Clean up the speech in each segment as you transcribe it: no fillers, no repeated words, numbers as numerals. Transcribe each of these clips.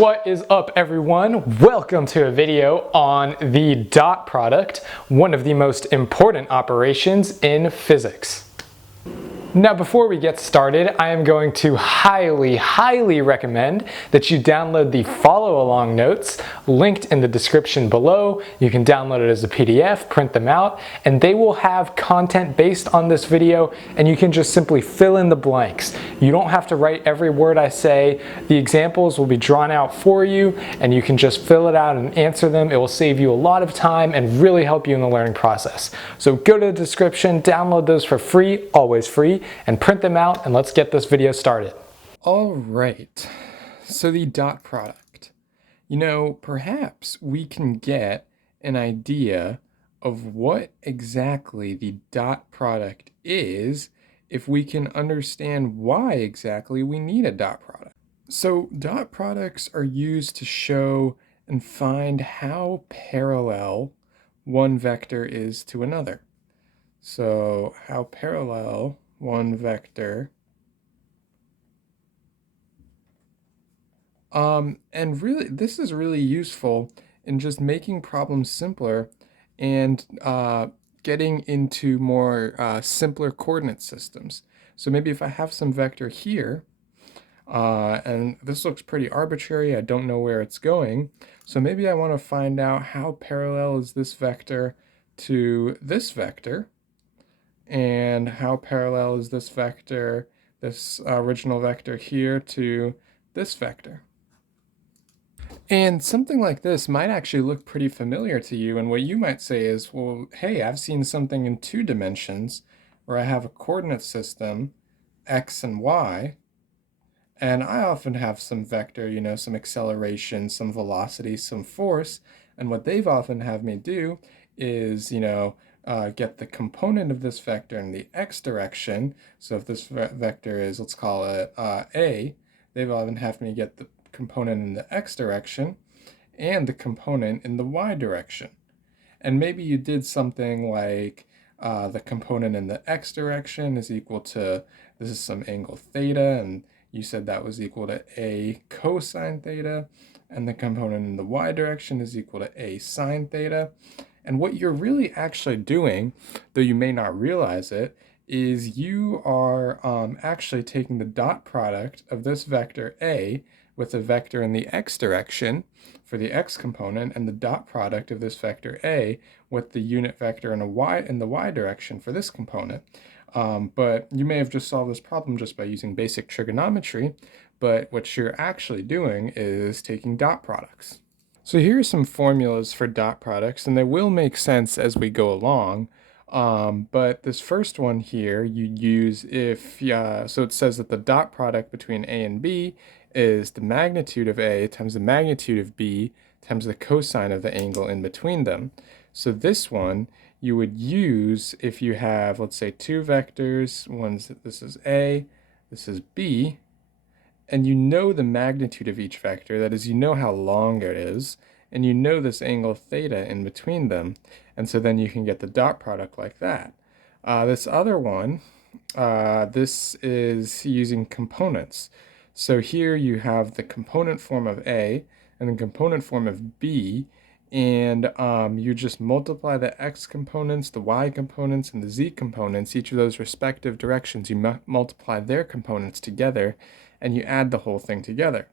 What is up, everyone? Welcome to a video on the dot product, one of the most important operations in physics. Now, before we get started, I am going to highly recommend that you download the follow along notes linked in the description below. You can download it as a PDF, print them out, and they will have content based on this video, and you can just simply fill in the blanks. You don't have to write every word I say. The examples will be drawn out for you, and you can just fill it out and answer them. It will save you a lot of time and really help you in the learning process. So go to the description, download those for free, always free, and print them out, and let's get this video started. All right, so the dot product. Perhaps we can get an idea of what exactly the dot product is if we can understand why exactly we need a dot product. So dot products are used to show and find how parallel one vector is to another. So how parallel one vector. And really, this is really useful in just making problems simpler and getting into more simpler coordinate systems. So maybe if I have some vector here, and this looks pretty arbitrary, I don't know where it's going. So maybe I want to find out how parallel is this vector to this vector. And how parallel is this vector, this original vector here, to this vector. And something like this might actually look pretty familiar to you, and what you might say is, well, hey, I've seen something in 2 dimensions where I have a coordinate system, x and y, and I often have some vector, some acceleration, some velocity, some force, and what they've often have me do is, get the component of this vector in the x direction. So if this vector is, let's call it a, they've often have me get the component in the x direction and the component in the y direction. And maybe you did something like the component in the x direction is equal to, this is some angle theta, and you said that was equal to a cosine theta, and the component in the y direction is equal to a sine theta. And what you're really actually doing, though you may not realize it, is you are actually taking the dot product of this vector a with a vector in the x direction for the x component, and the dot product of this vector a with the unit vector in the y direction for this component. But you may have just solved this problem just by using basic trigonometry, but what you're actually doing is taking dot products. So here are some formulas for dot products, and they will make sense as we go along. But this first one here, you use so it says that the dot product between a and b is the magnitude of a times the magnitude of b times the cosine of the angle in between them. So this one you would use if you have, let's say, 2 vectors. This is a, this is b, and you know the magnitude of each vector, that is, you know how long it is, and you know this angle theta in between them, and so then you can get the dot product like that. This other one, this is using components. So here you have the component form of a and the component form of b, and you just multiply the x components, the y components, and the z components, each of those respective directions. You multiply their components together, and you add the whole thing together.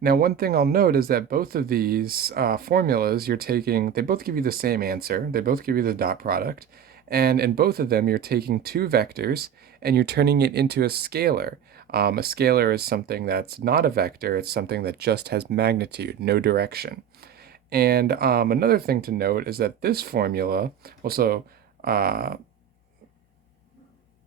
Now, one thing I'll note is that both of these formulas you're taking, they both give you the same answer. They both give you the dot product. And in both of them, you're taking 2 vectors and you're turning it into a scalar. A scalar is something that's not a vector. It's something that just has magnitude, no direction. And another thing to note is that this formula, also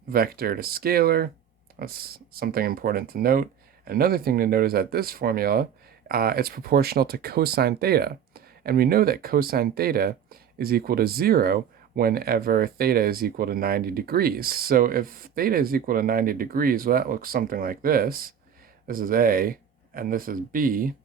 vector to scalar, that's something important to note. Another thing to note is that this formula, it's proportional to cosine theta. And we know that cosine theta is equal to 0 whenever theta is equal to 90 degrees. So if theta is equal to 90 degrees, well, that looks something like this. This is A, and this is B,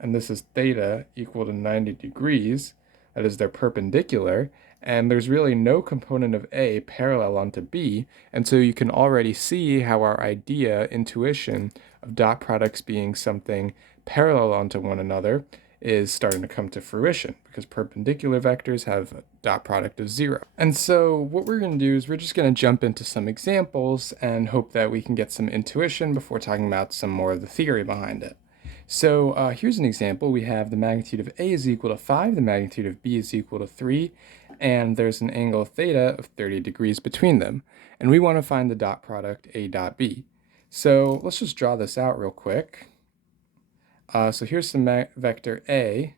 and this is theta equal to 90 degrees. That is, they're perpendicular, and there's really no component of A parallel onto B, and so you can already see how our intuition of dot products being something parallel onto one another is starting to come to fruition because perpendicular vectors have a dot product of 0. And so what we're going to do is we're just going to jump into some examples and hope that we can get some intuition before talking about some more of the theory behind it. So here's an example. We have the magnitude of A is equal to 5, the magnitude of B is equal to 3, and there's an angle theta of 30 degrees between them. And we want to find the dot product A dot B. So let's just draw this out real quick. So here's some vector A,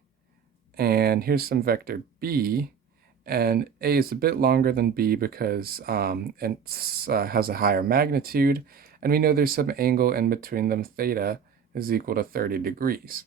and here's some vector B, and A is a bit longer than B because it has a higher magnitude, and we know there's some angle in between them, theta is equal to 30 degrees.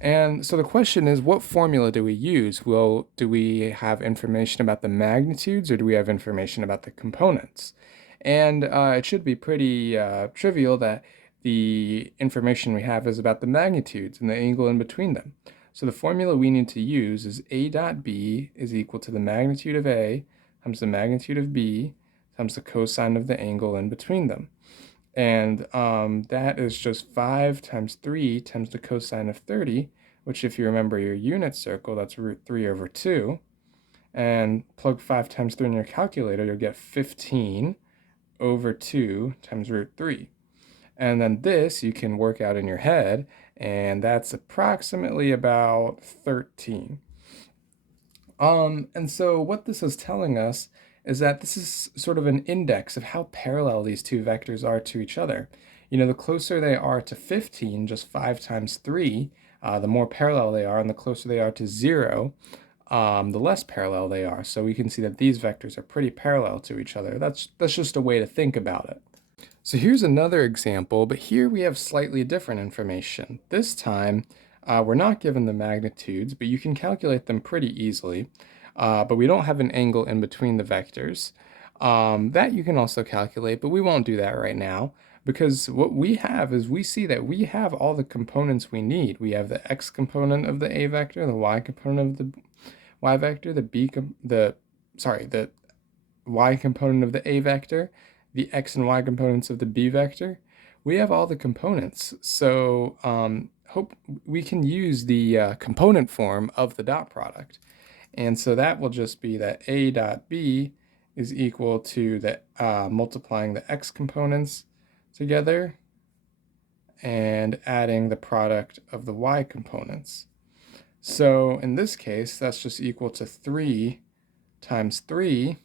And so the question is, what formula do we use? Well, do we have information about the magnitudes, or do we have information about the components? And it should be pretty trivial that the information we have is about the magnitudes and the angle in between them. So the formula we need to use is A dot B is equal to the magnitude of A times the magnitude of B times the cosine of the angle in between them. And that is just 5 times 3 times the cosine of 30, which if you remember your unit circle, that's root 3 over 2. And plug 5 times 3 in your calculator, you'll get 15 over 2 times root 3. And then this you can work out in your head, and that's approximately about 13. And so what this is telling us is that this is sort of an index of how parallel these two vectors are to each other. You know, the closer they are to 15, just 5 times 3, the more parallel they are, and the closer they are to 0, the less parallel they are. So we can see that these vectors are pretty parallel to each other. That's just a way to think about it. So here's another example, but here we have slightly different information. This time, we're not given the magnitudes, but you can calculate them pretty easily. But we don't have an angle in between the vectors. That you can also calculate, but we won't do that right now, because what we have is we see that we have all the components we need. We have the x component of the a vector, the y component of the y vector, the y component of the a vector, the x and y components of the b vector. We have all the components, so hope we can use the component form of the dot product. And so that will just be that A dot B is equal to the multiplying the x components together and adding the product of the y components. So in this case, that's just equal to 3 times 3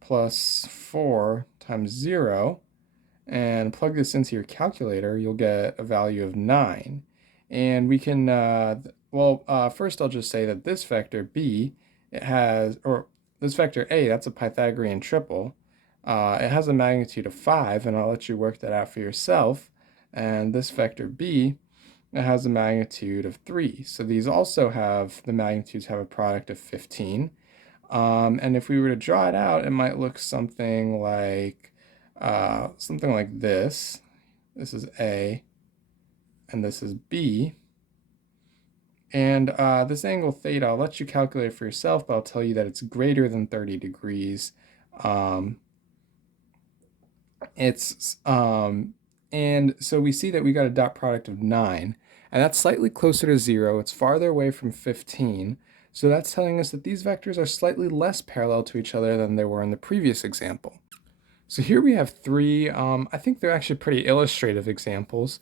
plus 4 times 0. And plug this into your calculator, you'll get a value of 9. And we can, first I'll just say that this vector B, this vector A, that's a Pythagorean triple. It has a magnitude of 5, and I'll let you work that out for yourself. And this vector B, it has a magnitude of 3. So these also have, the magnitudes have a product of 15. And if we were to draw it out, it might look something like this. This is A, and this is B. And this angle theta, I'll let you calculate for yourself, but I'll tell you that it's greater than 30 degrees. And so we see that we got a dot product of 9, and that's slightly closer to 0. It's farther away from 15. So that's telling us that these vectors are slightly less parallel to each other than they were in the previous example. So here we have 3, I think they're actually pretty illustrative examples.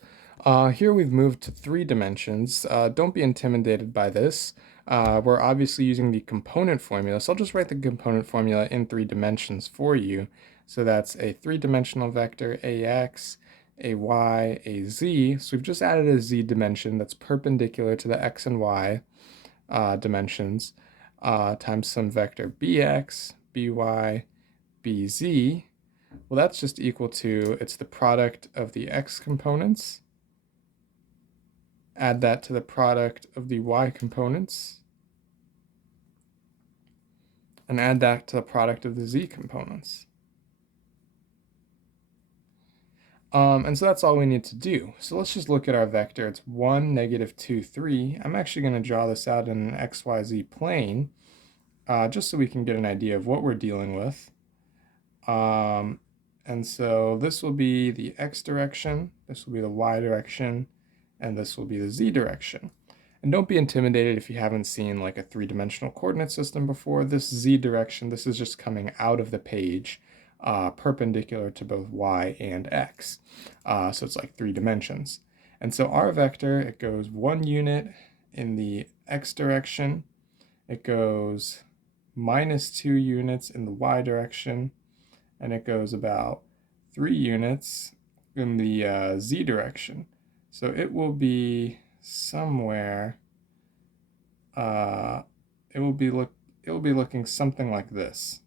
Here we've moved to 3 dimensions. Don't be intimidated by this. We're obviously using the component formula, so I'll just write the component formula in 3 dimensions for you. So that's a 3-dimensional vector, ax, ay, az. So we've just added a z dimension that's perpendicular to the x and y dimensions, times some vector bx, by, bz. Well, that's just equal to, it's the product of the x components, add that to the product of the y components, and add that to the product of the z components. And so that's all we need to do. So let's just look at our vector. It's 1, negative 2, 3. I'm actually going to draw this out in an xyz plane, just so we can get an idea of what we're dealing with. And so this will be the x direction, this will be the y direction, and this will be the z direction. And don't be intimidated if you haven't seen like a three-dimensional coordinate system before. This z direction, this is just coming out of the page perpendicular to both y and x. So it's like 3 dimensions. And so our vector, it goes 1 unit in the x direction. It goes -2 units in the y direction. And it goes about 3 units in the z direction. So it will be somewhere, it will be looking something like this.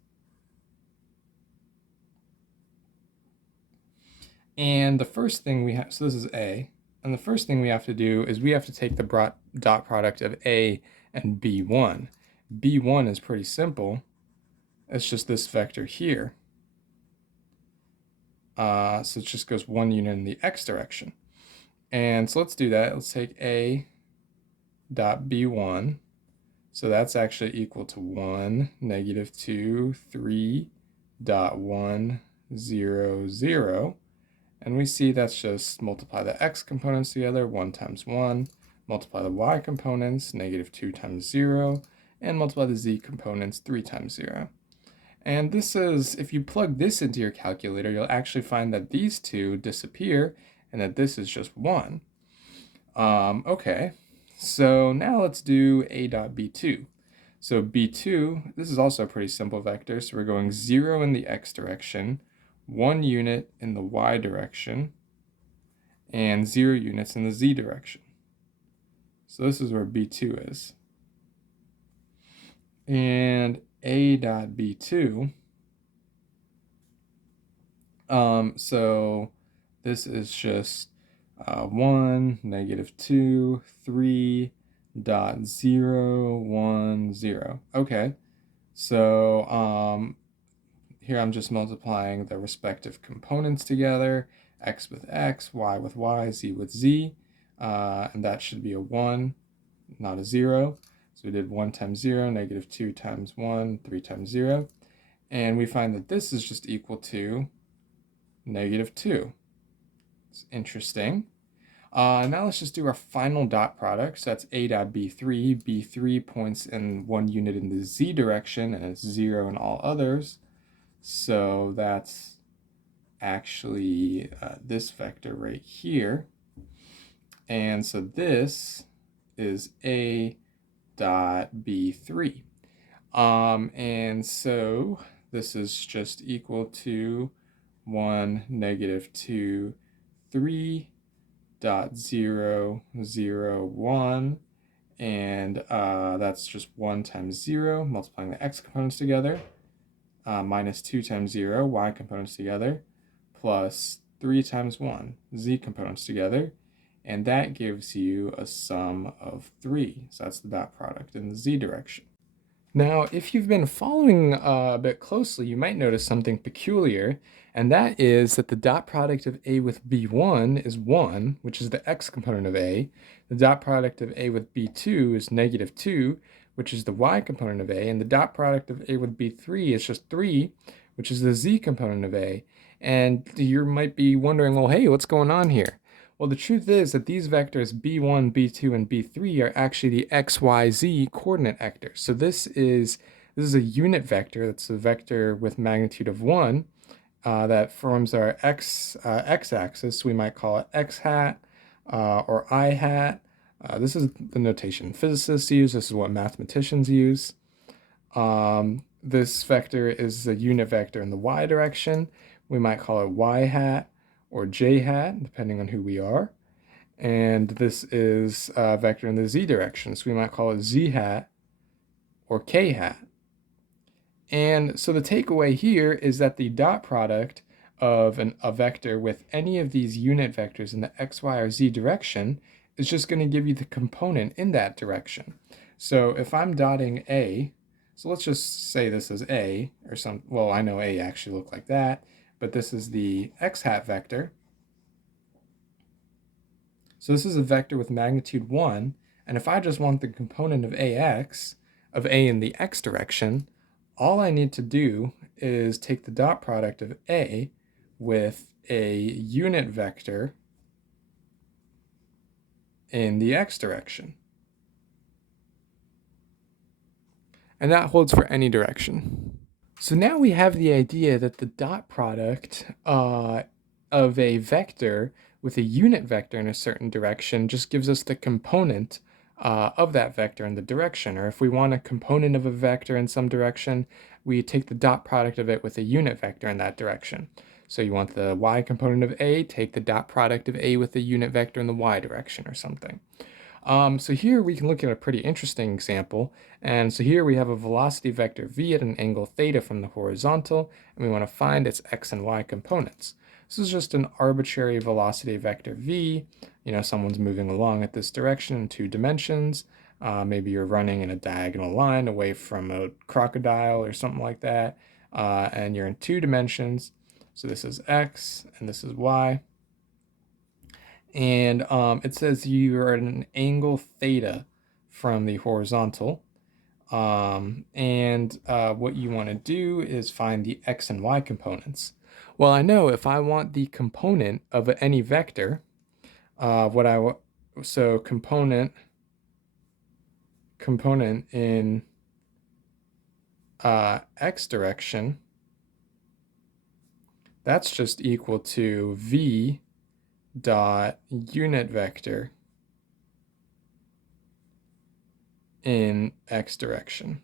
And the first thing we have, so this is A, and the first thing we have to do is we have to take the dot product of A and B1. B1 is pretty simple. It's just this vector here. So it just goes 1 unit in the x direction. And so let's do that. Let's take A dot B1. So that's actually equal to 1, -2, 3 dot 1, 0, 0. And we see that's just multiply the x components together, 1 times 1, multiply the y components, -2 times 0, and multiply the z components, 3 times 0. And this is, if you plug this into your calculator, you'll actually find that these two disappear and that this is just 1. Okay, so now let's do A dot B2. So B2, this is also a pretty simple vector, so we're going 0 in the x direction, 1 unit in the y direction, and 0 units in the z direction. So this is where B2 is. And A dot B2, so this is just 1, -2, 3 dot 0, 1, 0. Okay, so here I'm just multiplying the respective components together, x with x, y with y, z with z, and that should be a 1, not a 0. So we did 1 times 0, -2 times 1, 3 times 0. And we find that this is just equal to -2. It's interesting. Now let's just do our final dot product. So that's A dot B3. B3 points in 1 unit in the z direction, and it's 0 in all others. So that's actually this vector right here. And so this is A dot B3. And so this is just equal to 1, -2, 3 dot 0, 0, 1. And that's just 1 times 0, multiplying the x components together, -2 times 0, y components together, plus 3 times 1, z components together. And that gives you a sum of 3. So that's the dot product in the z direction. Now, if you've been following a bit closely, you might notice something peculiar, and that is that the dot product of A with B1 is 1, which is the x component of A. The dot product of A with B2 is -2, which is the y component of A, and the dot product of A with B3 is just 3, which is the z component of A. And you might be wondering, well, hey, what's going on here? Well, the truth is that these vectors B1, B2, and B3 are actually the x, y, z coordinate vectors. So this is a unit vector. That's a vector with magnitude of 1 that forms our x-axis. So we might call it x hat or I hat. This is the notation physicists use. This is what mathematicians use. This vector is a unit vector in the y direction. We might call it y hat or j hat, depending on who we are. And this is a vector in the z direction, so we might call it z hat or k hat. And so the takeaway here is that the dot product of a vector with any of these unit vectors in the x, y, or z direction is just going to give you the component in that direction. So if I'm dotting A, so let's just say this is A, or well, I know A actually look like that, but this is the x hat vector. So this is a vector with magnitude 1, and if I just want the component of AX, of A in the x direction, all I need to do is take the dot product of A with a unit vector in the x direction. And that holds for any direction. So now we have the idea that the dot product of a vector with a unit vector in a certain direction just gives us the component of that vector in the direction. Or if we want a component of a vector in some direction, we take the dot product of it with a unit vector in that direction. So you want the y component of a, take the dot product of a with a unit vector in the y direction or something. So here we can look at a pretty interesting example. And so here we have a velocity vector v at an angle theta from the horizontal, and we want to find its x and y components. This is just an arbitrary velocity vector v. Someone's moving along at this direction in 2 dimensions. Maybe you're running in a diagonal line away from a crocodile or something like that, and you're in 2 dimensions. So this is x and this is y. And it says you are at an angle theta from the horizontal. And what you want to do is find the x and y components. Well, I know if I want the component of any vector, so component in x direction, that's just equal to v dot unit vector in x direction.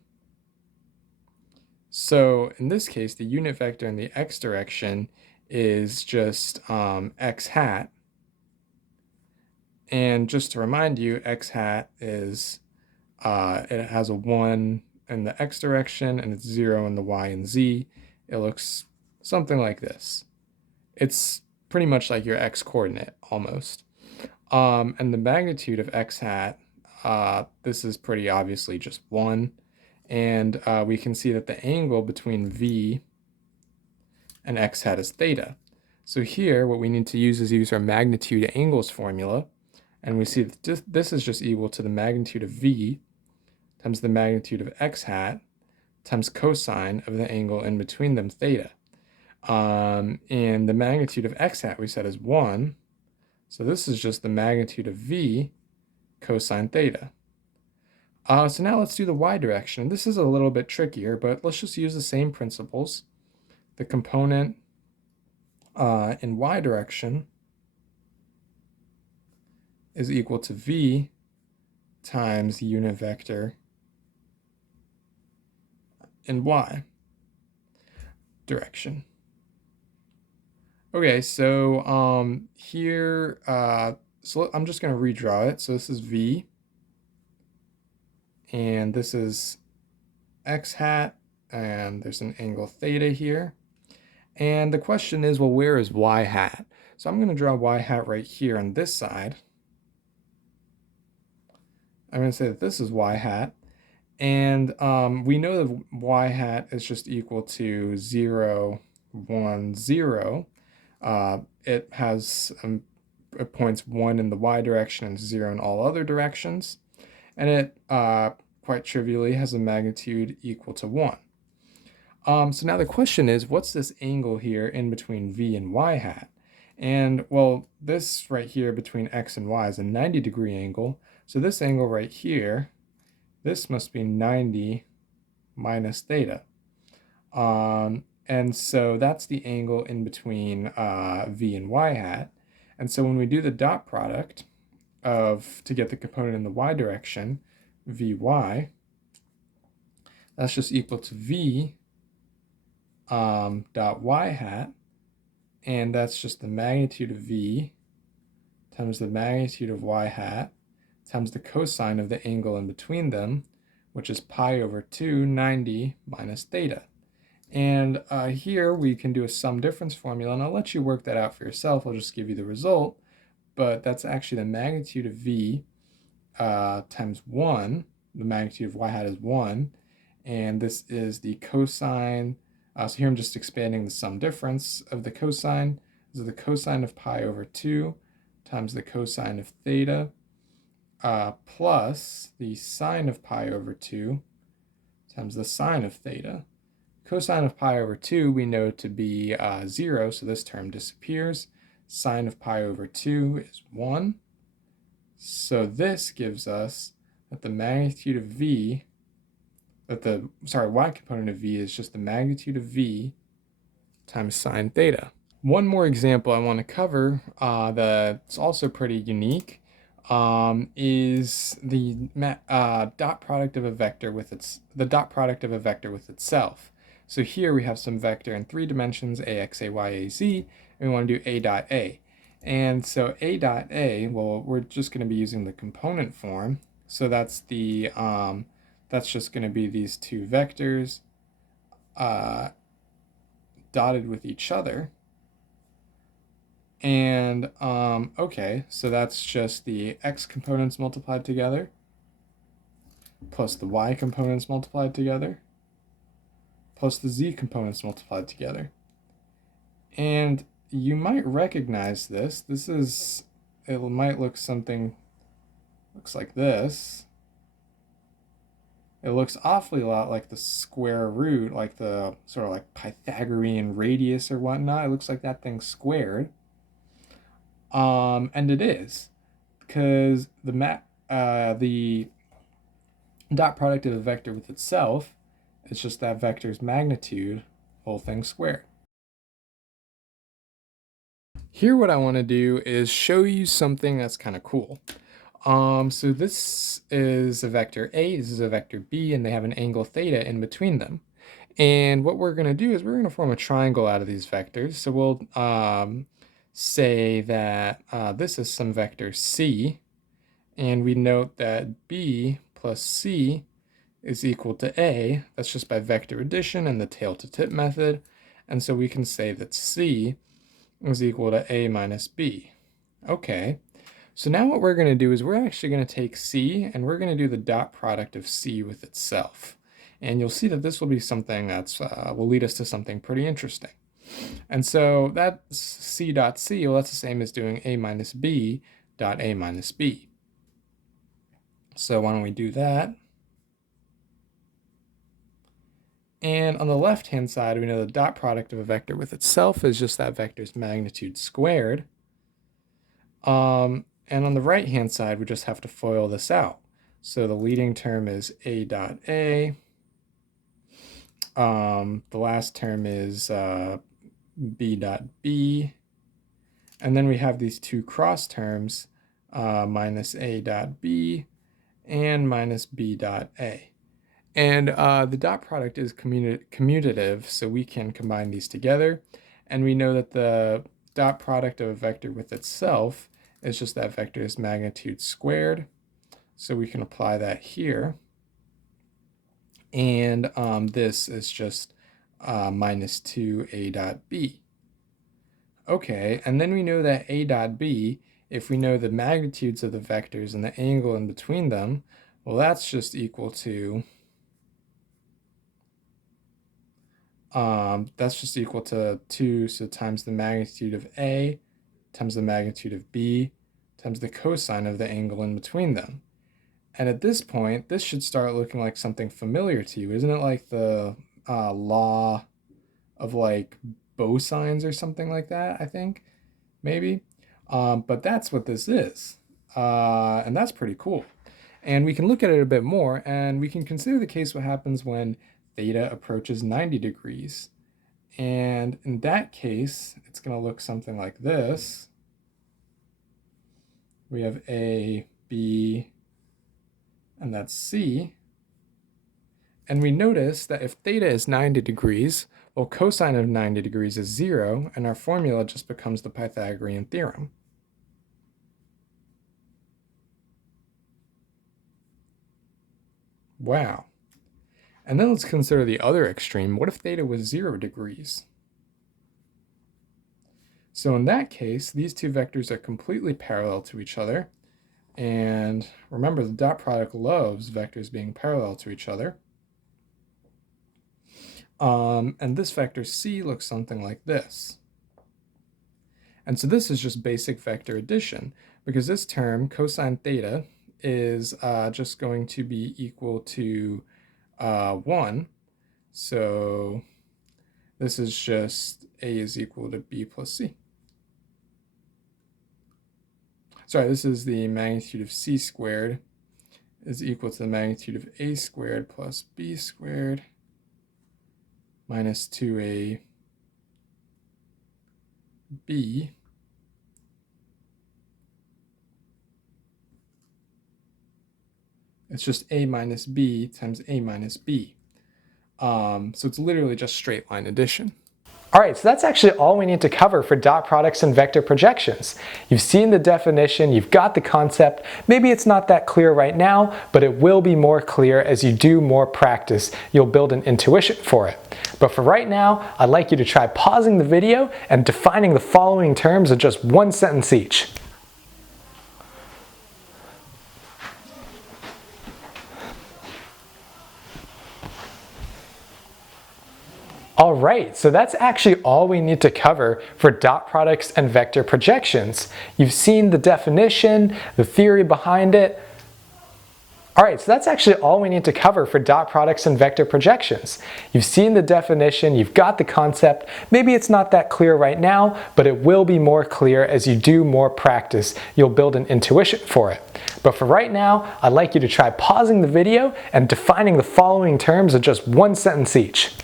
So in this case, the unit vector in the x direction is just x hat. And just to remind you, x hat is, it has a 1 in the x direction and it's 0 in the y and z. It looks something like this. It's pretty much like your x coordinate almost. And the magnitude of x hat, this is pretty obviously just 1. And we can see that the angle between v and x hat is theta. So here, what we need to use is use our magnitude angles formula. And we see that this is just equal to the magnitude of v times the magnitude of x hat times cosine of the angle in between them, theta. And the magnitude of x hat we said is 1. So this is just the magnitude of v cosine theta. So now let's do the y direction. This is a little bit trickier, but let's just use the same principles. The component in y direction is equal to v times the unit vector in y direction. Okay, so here, so I'm just going to redraw it. So this is v, and this is x hat, and there's an angle theta here. And the question is, well, where is y hat? So I'm going to draw y hat right here on this side. I'm going to say that this is y hat. And we know that y hat is just equal to 0, 1, 0. It has points 1 in the y direction and 0 in all other directions. And it, quite trivially, has a magnitude equal to 1. So now the question is, what's this angle here in between v and y hat? And, well, this right here between x and y is a 90-degree angle. So this angle right here, this must be 90 minus theta. And so that's the angle in between v and y hat. And so when we do the dot product to get the component in the y direction, vy, that's just equal to v dot y hat, and that's just the magnitude of v times the magnitude of y hat times the cosine of the angle in between them, which is pi over 2, 90 minus theta. And here we can do a sum difference formula, and I'll let you work that out for yourself. I'll just give you the result, but that's actually the magnitude of v times 1. The magnitude of y hat is 1, and this is the cosine. So here I'm just expanding the sum difference of the cosine. This is the cosine of pi over 2 times the cosine of theta plus the sine of pi over 2 times the sine of theta. Cosine of pi over 2 we know to be 0, so this term disappears. Sine of pi over 2 is 1. So this gives us that the magnitude of v, y component of v is just the magnitude of v times sine theta. One more example I want to cover that's also pretty unique is the dot product of a vector with itself. So here we have some vector in 3 dimensions, ax, ay, az, and we want to do a dot a. And so a dot a, well, we're just going to be using the component form. So that's just going to be these two vectors dotted with each other. And okay, so that's just the x components multiplied together plus the y components multiplied together plus the z components multiplied together. And you might recognize this. It might look looks like this. It looks awfully a lot like the square root, like the sort of like Pythagorean radius or whatnot. It looks like that thing's squared. And it is, because the dot product of a vector with itself is just that vector's magnitude, whole thing squared. Here what I want to do is show you something that's kind of cool. So this is a vector A, this is a vector B, and they have an angle theta in between them. And what we're going to do is we're going to form a triangle out of these vectors. So we'll say that this is some vector C, and we note that B plus C is equal to A. That's just by vector addition and the tail to tip method. And so we can say that C is equal to A minus B. Okay, so now what we're going to do is we're actually going to take C and we're going to do the dot product of C with itself. And you'll see that this will be something that's will lead us to something pretty interesting. And so that C dot C, well, that's the same as doing A minus B dot A minus B. So why don't we do that? And on the left-hand side, we know the dot product of a vector with itself is just that vector's magnitude squared. And on the right-hand side, we just have to FOIL this out. So the leading term is A dot A. The last term is B dot B. And then we have these two cross terms, minus A dot B and minus B dot A. And the dot product is commutative, so we can combine these together. And we know that the dot product of a vector with itself is just that vector's magnitude squared. So we can apply that here. And this is just minus 2A dot B. Okay, and then we know that A dot B, if we know the magnitudes of the vectors and the angle in between them, well, that's just equal to 2, so times the magnitude of A times the magnitude of B times the cosine of the angle in between them. And at this point, this should start looking like something familiar to you. Isn't it like the law of like bosines or something like that, I think, maybe? But that's what this is. And that's pretty cool. And we can look at it a bit more, and we can consider the case what happens when theta approaches 90 degrees. And in that case, it's going to look something like this. We have A, B, and that's C. And we notice that if theta is 90 degrees, well, cosine of 90 degrees is 0, and our formula just becomes the Pythagorean theorem. Wow. And then let's consider the other extreme. What if theta was 0 degrees? So in that case, these two vectors are completely parallel to each other. And remember, the dot product loves vectors being parallel to each other. And this vector C looks something like this. And so this is just basic vector addition, because this term, cosine theta, is just going to be equal to 1. So this is just A is equal to B plus C. sorry, this is the magnitude of c squared is equal to the magnitude of a squared plus b squared minus 2ab. It's just a minus b times a minus b. So it's literally just straight line addition. All right, so that's actually all we need to cover for dot products and vector projections. You've seen the definition, you've got the concept. Maybe it's not that clear right now, but it will be more clear as you do more practice. You'll build an intuition for it. But for right now, I'd like you to try pausing the video and defining the following terms in just one sentence each. All right, so that's actually all we need to cover for dot products and vector projections. You've seen the definition, the theory behind it. All right, so that's actually all we need to cover for dot products and vector projections. You've seen the definition, you've got the concept. Maybe it's not that clear right now, but it will be more clear as you do more practice. You'll build an intuition for it. But for right now, I'd like you to try pausing the video and defining the following terms in just one sentence each.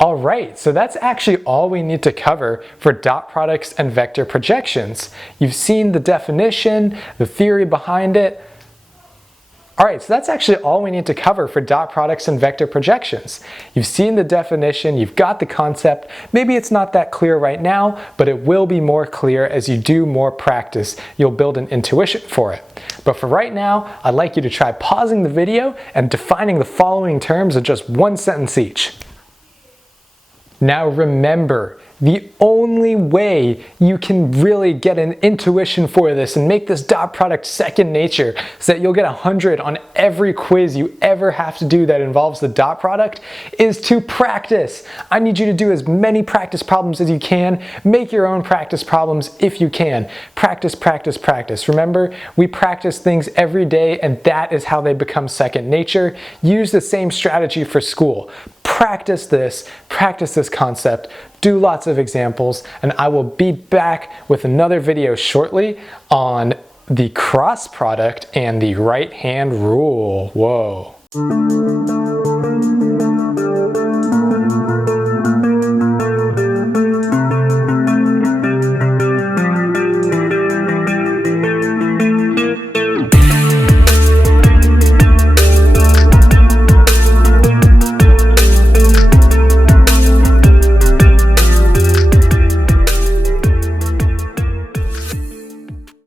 All right, so that's actually all we need to cover for dot products and vector projections. You've seen the definition, the theory behind it. All right, so that's actually all we need to cover for dot products and vector projections. You've seen the definition, you've got the concept. Maybe it's not that clear right now, but it will be more clear as you do more practice. You'll build an intuition for it. But for right now, I'd like you to try pausing the video and defining the following terms in just one sentence each. Now remember, the only way you can really get an intuition for this and make this dot product second nature so that you'll get 100 on every quiz you ever have to do that involves the dot product is to practice. I need you to do as many practice problems as you can. Make your own practice problems if you can. Practice, practice, practice. Remember, we practice things every day and that is how they become second nature. Use the same strategy for school. Practice this concept, do lots of examples, and I will be back with another video shortly on the cross product and the right hand rule. Whoa.